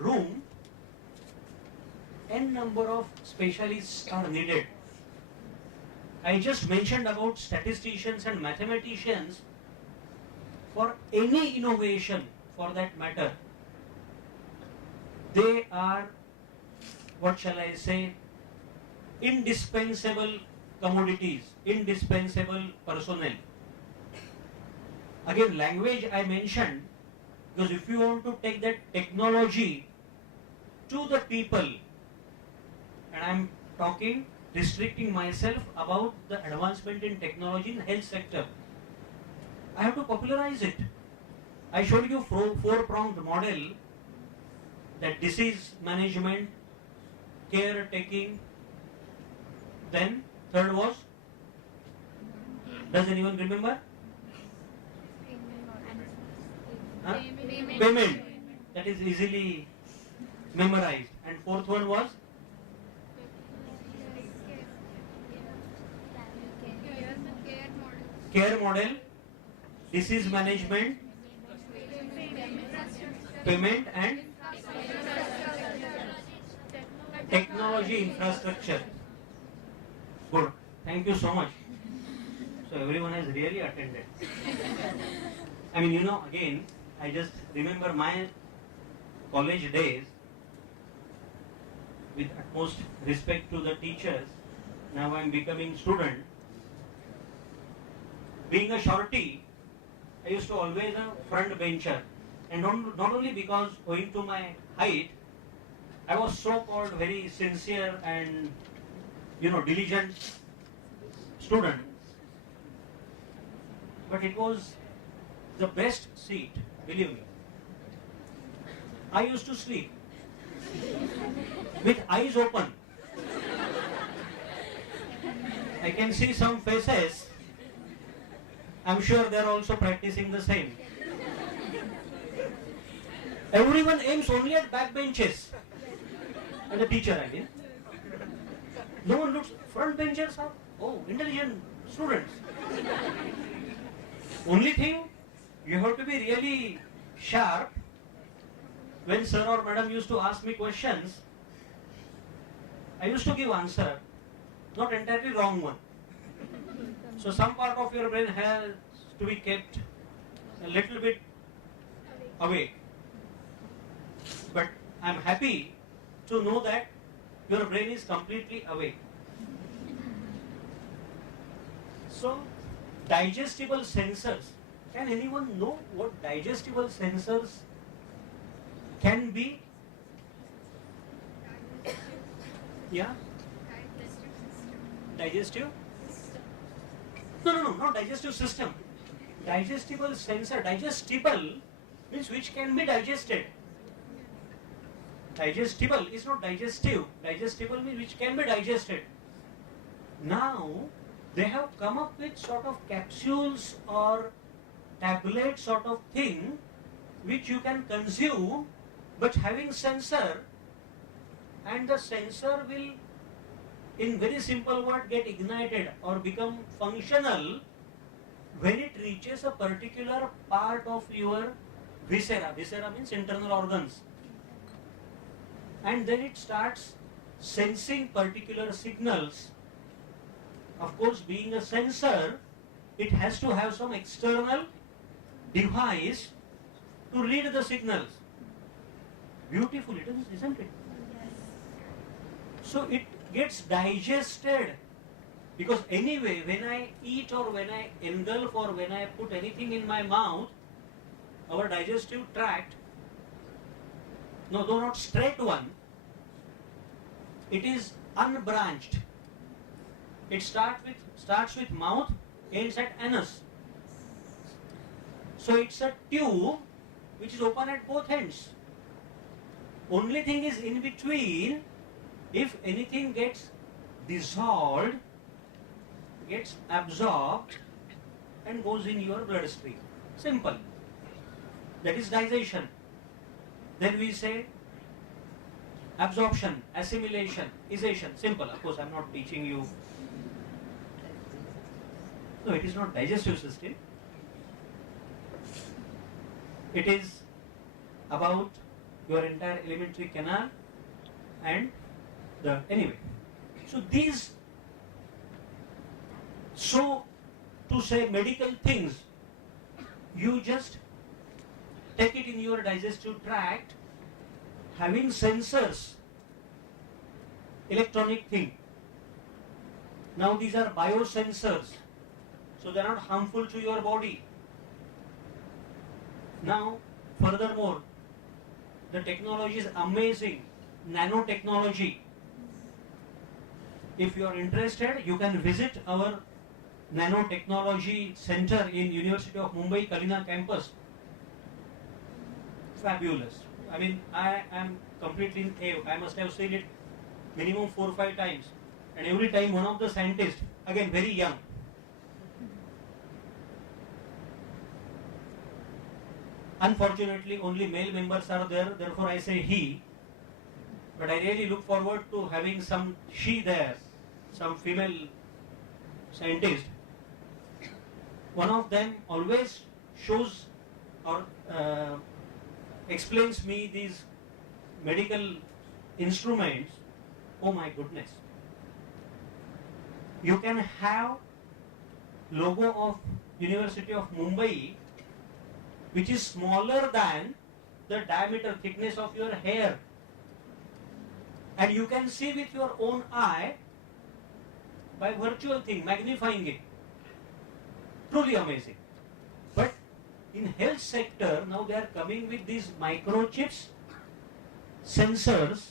room, n number of specialists are needed. I just mentioned about statisticians and mathematicians. For any innovation, for that matter, they are, what shall I say, indispensable commodities, indispensable personnel. Again, language I mentioned, because if you want to take that technology to the people, and I'm talking, restricting myself about the advancement in technology in health sector, I have to popularize it. I showed you four-pronged model, that disease management, care taking, then third was, does anyone remember? Huh? Payment. That is easily memorized. And fourth one was? Care model, disease management, payment, and technology infrastructure. Good. Thank you so much. So everyone has really attended. I mean, again, I just remember my college days with utmost respect to the teachers. Now I am becoming student. Being a shorty, I used to always a front bencher. And not only because owing to my height, I was so-called very sincere and, diligent student. But it was the best seat, believe me. I used to sleep with eyes open. I can see some faces. I'm sure they're also practicing the same. Everyone aims only at back benches. And the teacher, I mean. No one looks, front benchers are, intelligent students. Only thing, you have to be really sharp. When sir or madam used to ask me questions, I used to give answer, not entirely wrong one. So some part of your brain has to be kept a little bit awake. But I'm happy to know that your brain is completely awake. So, digestible sensors. Can anyone know what digestible sensors can be? Yeah? Digestive? No, not digestive system. Digestible sensor. Digestible means which can be digested. Digestible is not digestive. Digestible means which can be digested. Now, they have come up with sort of capsules or tablet sort of thing which you can consume, but having sensor, and the sensor will, in very simple word, get ignited or become functional when it reaches a particular part of your viscera. Viscera means internal organs. And then it starts sensing particular signals. Of course, being a sensor, it has to have some external device to read the signals. Beautiful, isn't it? So it gets digested. Because anyway, when I eat or when I engulf or when I put anything in my mouth, our digestive tract, no, though not straight one, it is unbranched. It starts with mouth, ends at anus. So it's a tube which is open at both ends. Only thing is in between, if anything gets dissolved, gets absorbed and goes in your bloodstream. Simple. That is digestion. Then we say absorption, assimilation, isation. Simple. Of course, I am not teaching you. No, it is not digestive system. It is about your entire alimentary canal and the anyway. So these, so to say medical things, you just take it in your digestive tract, having sensors, electronic thing. Now these are biosensors, so they are not harmful to your body. Now, furthermore, the technology is amazing, nanotechnology. If you are interested, you can visit our nanotechnology center in University of Mumbai, Kalyan campus. Fabulous. I mean, I am completely in awe. I must have seen it minimum 4 or 5 times. And every time one of the scientists, again very young, unfortunately only male members are there, therefore I say he, but I really look forward to having some she there, some female scientist. One of them always shows or explains me these medical instruments. Oh my goodness. You can have logo of University of Mumbai which is smaller than the diameter thickness of your hair, and you can see with your own eye by virtual thing, magnifying it. Truly amazing. But in health sector now they are coming with these microchips, sensors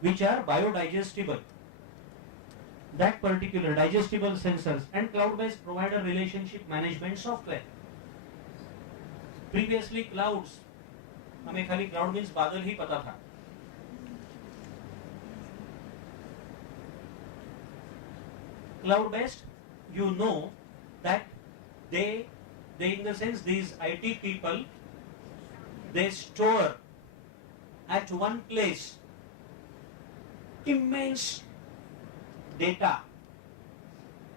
which are biodigestible. That particular digestible sensors and cloud-based provider relationship management software. Previously clouds, हमें खाली cloud means बादल ही पता था. Cloud-based, you know that they in the sense these IT people, they store at one place immense data,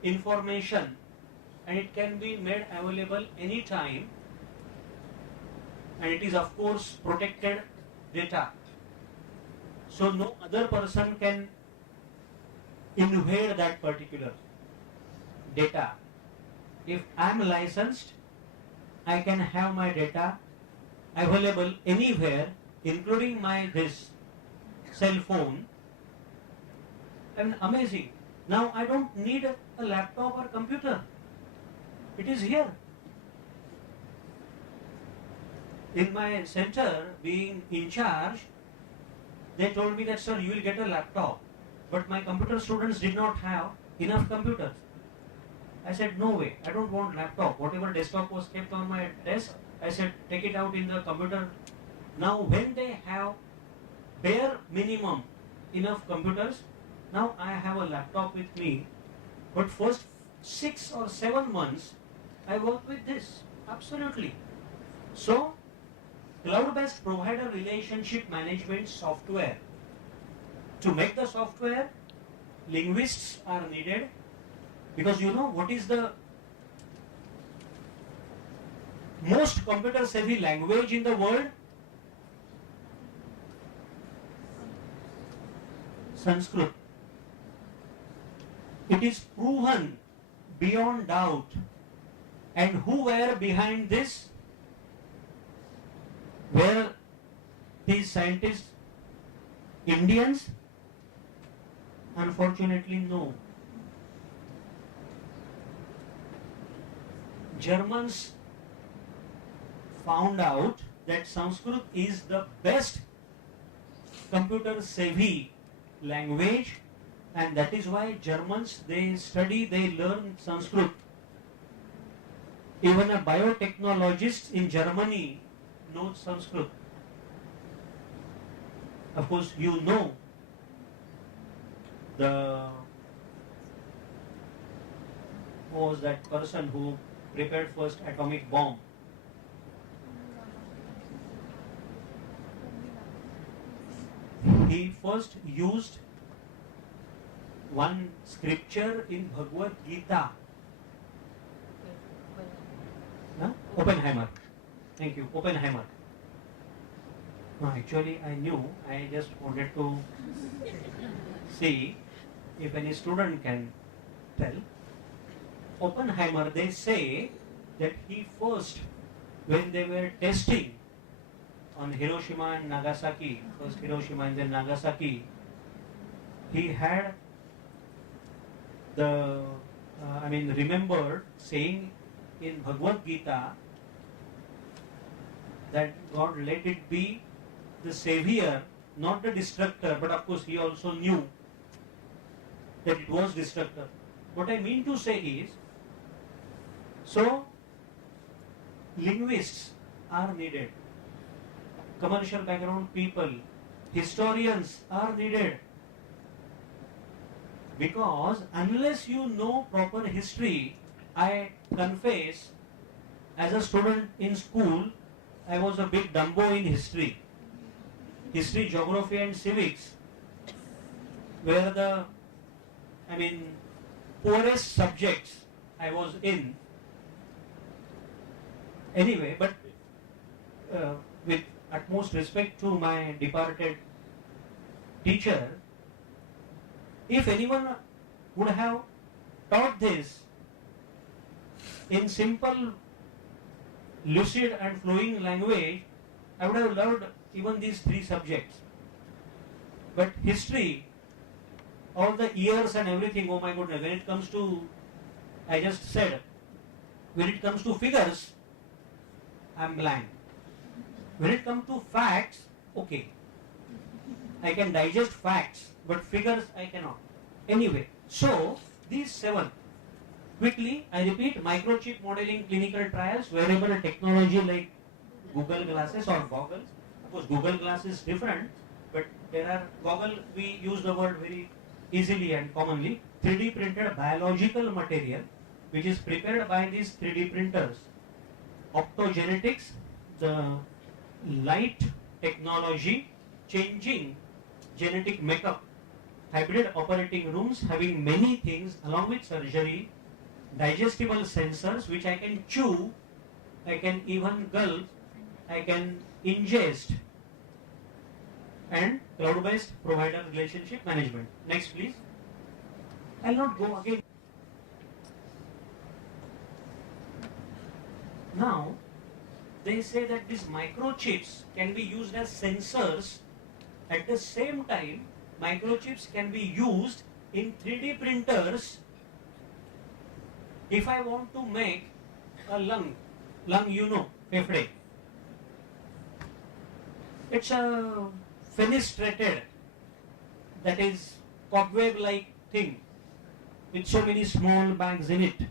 information, and it can be made available anytime, and it is of course protected data. So no other person can invade that particular data. If I am licensed, I can have my data available anywhere, including my this cell phone. And amazing. Now I don't need a laptop or computer. It is here. In my center, being in charge, they told me that, sir, you will get a laptop. But my computer students did not have enough computers. I said, no way, I don't want laptop. Whatever desktop was kept on my desk, I said, take it out in the computer. Now when they have bare minimum enough computers, now I have a laptop with me. But first 6 or 7 months, I work with this. Absolutely. So, cloud-based provider relationship management software. To make the software, linguists are needed, because you know what is the most computer savvy language in the world? Sanskrit. It is proven beyond doubt. And who were behind this? Were these scientists Indians? Unfortunately, no. Germans found out that Sanskrit is the best computer savvy language, and that is why Germans, they study, they learn Sanskrit. Even a biotechnologist in Germany knows Sanskrit. Of course, you know who was that person who prepared first atomic bomb? He first used one scripture in Bhagavad Gita. Oppenheimer. Thank you. Oppenheimer. No, actually I knew. I just wanted to see if any student can tell. Oppenheimer, they say that he first, when they were testing on Hiroshima and Nagasaki, first Hiroshima and then Nagasaki, he had remembered saying in Bhagavad Gita that God, let it be the savior, not the destructor, but of course he also knew that it was destructor. What I mean to say is, so linguists are needed, commercial background people, historians are needed, because unless you know proper history, I confess, as a student in school, I was a big dumbo in history. History, geography and civics were the, poorest subjects I was in. Anyway, but with utmost respect to my departed teacher, if anyone would have taught this in simple, lucid and flowing language, I would have loved even these three subjects. But history, all the years and everything, oh my goodness, when it comes to, I just said, when it comes to figures, I'm blank. When it comes to facts, okay, I can digest facts, but figures I cannot. Anyway, so these 7. Quickly, I repeat: microchip modeling, clinical trials, wearable technology like Google glasses or goggles. Of course, Google glass is different, but there are goggle, we use the word very easily and commonly. 3D printed biological material, which is prepared by these 3D printers. Optogenetics, the light technology, changing genetic makeup. Hybrid operating rooms having many things along with surgery. Digestible sensors which I can chew, I can even gulp, I can ingest, and cloud-based provider relationship management. Next please. I'll not go again. Now, they say that these microchips can be used as sensors. At the same time, microchips can be used in 3D printers. If I want to make a lung you know, फेफड़े, it's a fenestrated, that is cobweb-like thing with so many small bags in it.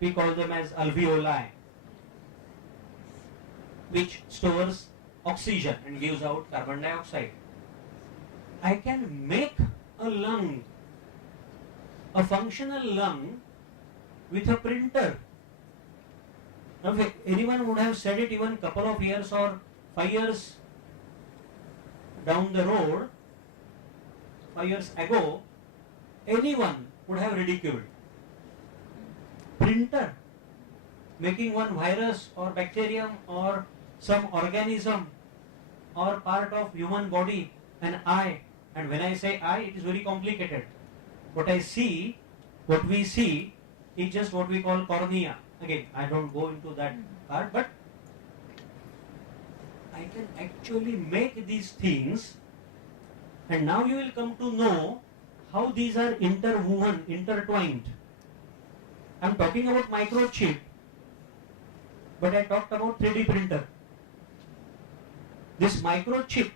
We call them as alveoli, which stores oxygen and gives out carbon dioxide. I can make a lung, a functional lung, with a printer. Now, if anyone would have said it even couple of years or 5 years down the road, 5 years ago, anyone would have ridiculed. Printer, making one virus or bacterium or some organism or part of human body, an eye. And when I say eye, it is very complicated. What we see is just what we call cornea. Again, I don't go into that part, but I can actually make these things, and now you will come to know how these are interwoven, intertwined. I am talking about microchip, but I talked about 3D printer. This microchip